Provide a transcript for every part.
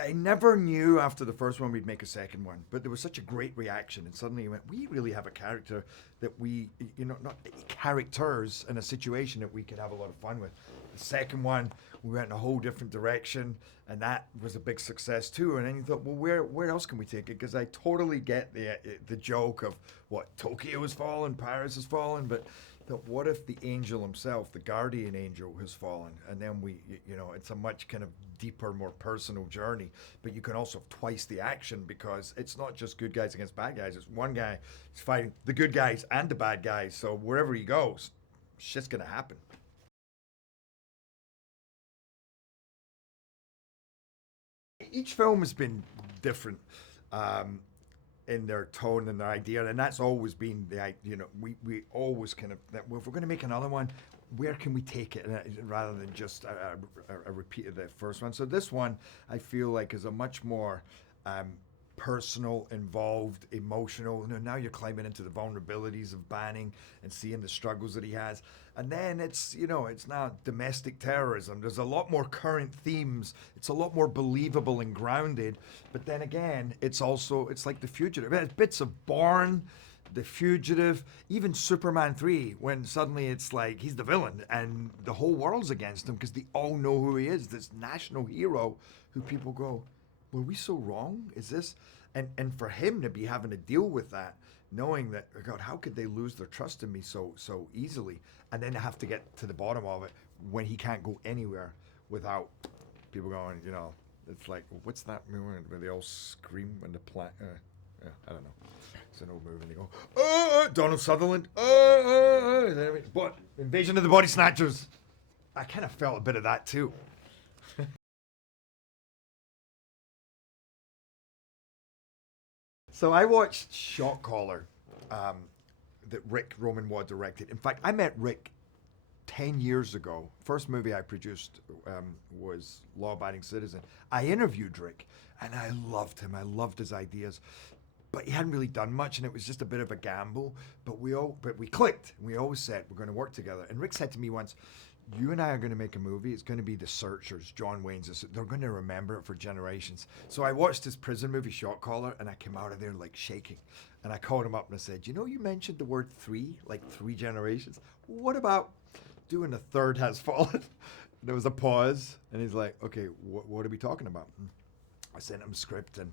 I never knew after the first one we'd make a second one, but there was such a great reaction, and suddenly you went, we really have a character that we, not characters in a situation that we could have a lot of fun with. The second one, we went in a whole different direction, and that was a big success too. And then you thought, well, where else can we take it? Because I totally get the joke of what Tokyo has fallen, Paris has fallen, but what if the angel himself, the guardian angel, has fallen? And then it's a much kind of deeper, more personal journey. But you can also have twice the action because it's not just good guys against bad guys. It's one guy who's fighting the good guys and the bad guys. So wherever he goes, shit's going to happen. Each film has been different. In their tone and their idea, and that's always been we always kind of that, well, if we're going to make another one, where can we take it rather than just a repeat of the first one. So this one I feel like is a much more personal, involved, emotional. Now you're climbing into the vulnerabilities of Banning and seeing the struggles that he has. And then it's now domestic terrorism. There's a lot more current themes. It's a lot more believable and grounded. But then again, it's like The Fugitive. It has bits of Bourne, The Fugitive, even Superman 3, when suddenly it's like he's the villain and the whole world's against him because they all know who he is, this national hero who people go, were we so wrong? Is this? And for him to be having to deal with that, knowing that, oh God, how could they lose their trust in me so easily? And then have to get to the bottom of it when he can't go anywhere without people going, it's like, what's that movie where they all scream when the I don't know. It's an old movie and they go, Donald Sutherland, but Invasion of the Body Snatchers. I kind of felt a bit of that too. So I watched Shot Caller, that Ric Roman Waugh directed. In fact, I met Ric 10 years ago. First movie I produced was Law Abiding Citizen. I interviewed Ric, and I loved him. I loved his ideas. But he hadn't really done much, and it was just a bit of a gamble. But we clicked. We always said, we're going to work together. And Ric said to me once, you and I are going to make a movie. It's going to be The Searchers, John Wayne's. They're going to remember it for generations. So I watched his prison movie, Shot Caller, and I came out of there like shaking. And I called him up and I said, you mentioned the word three, like 3 generations. What about doing The Third Has Fallen? There was a pause, and he's like, okay, what are we talking about? I sent him a script, and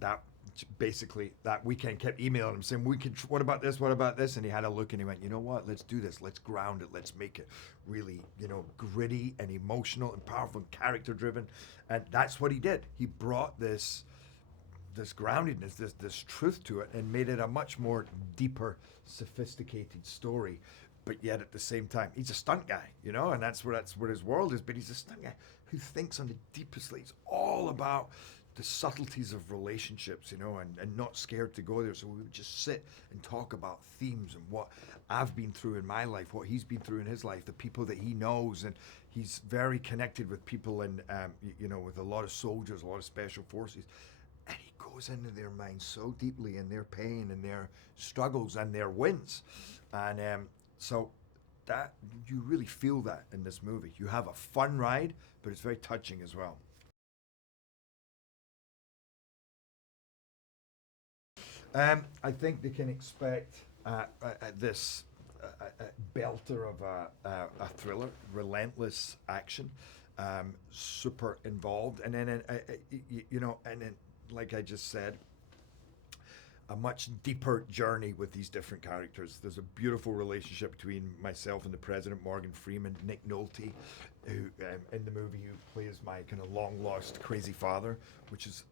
that basically that weekend kept emailing him saying, what about this? And he had a look and he went, you know what, let's do this, let's ground it, let's make it really gritty and emotional and powerful and character driven. And that's what he did. He brought this groundedness, this truth to it, and made it a much more deeper, sophisticated story. But yet at the same time, he's a stunt guy, and that's what his world is. But he's a stunt guy who thinks on the deepest level. It's all about the subtleties of relationships, and not scared to go there. So we would just sit and talk about themes and what I've been through in my life, what he's been through in his life, the people that he knows, and he's very connected with people and with a lot of soldiers, a lot of special forces, and he goes into their minds so deeply and their pain and their struggles and their wins, and so that you really feel that in this movie. You have a fun ride, but it's very touching as well. I think they can expect this belter of a thriller, relentless action, super involved, and then and then like I just said, a much deeper journey with these different characters. There's a beautiful relationship between myself and the president, Morgan Freeman, Nick Nolte, who in the movie who plays my kind of long lost crazy father, which is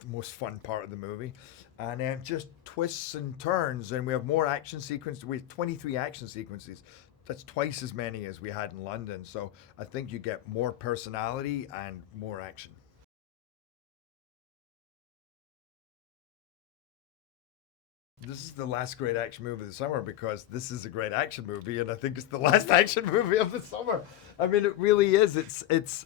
the most fun part of the movie, and just twists and turns, and we have more action sequences. We have 23 action sequences. That's twice as many as we had in London. So I think you get more personality and more action. This is the last great action movie of the summer because this is a great action movie, and I think it's the last action movie of the summer. I mean, it really is. It's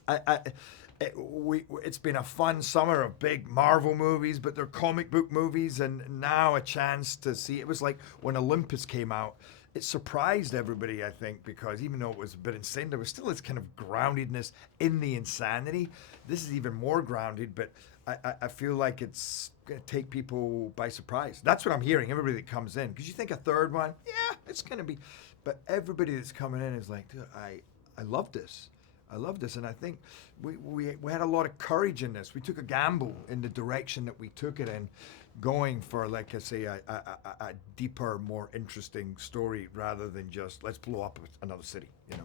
been a fun summer of big Marvel movies, but they're comic book movies, and now a chance to see. It was like when Olympus came out it surprised everybody, I think, because even though it was a bit insane, there was still this kind of groundedness in the insanity. This is even more grounded, but I feel like it's going to take people by surprise. That's what I'm hearing, everybody that comes in. Because you think a third one, yeah, it's going to be... But everybody that's coming in is like, dude, I love this. I love this. And I think we had a lot of courage in this. We took a gamble in the direction that we took it in, going for, like I say, a deeper, more interesting story rather than just let's blow up another city, you know.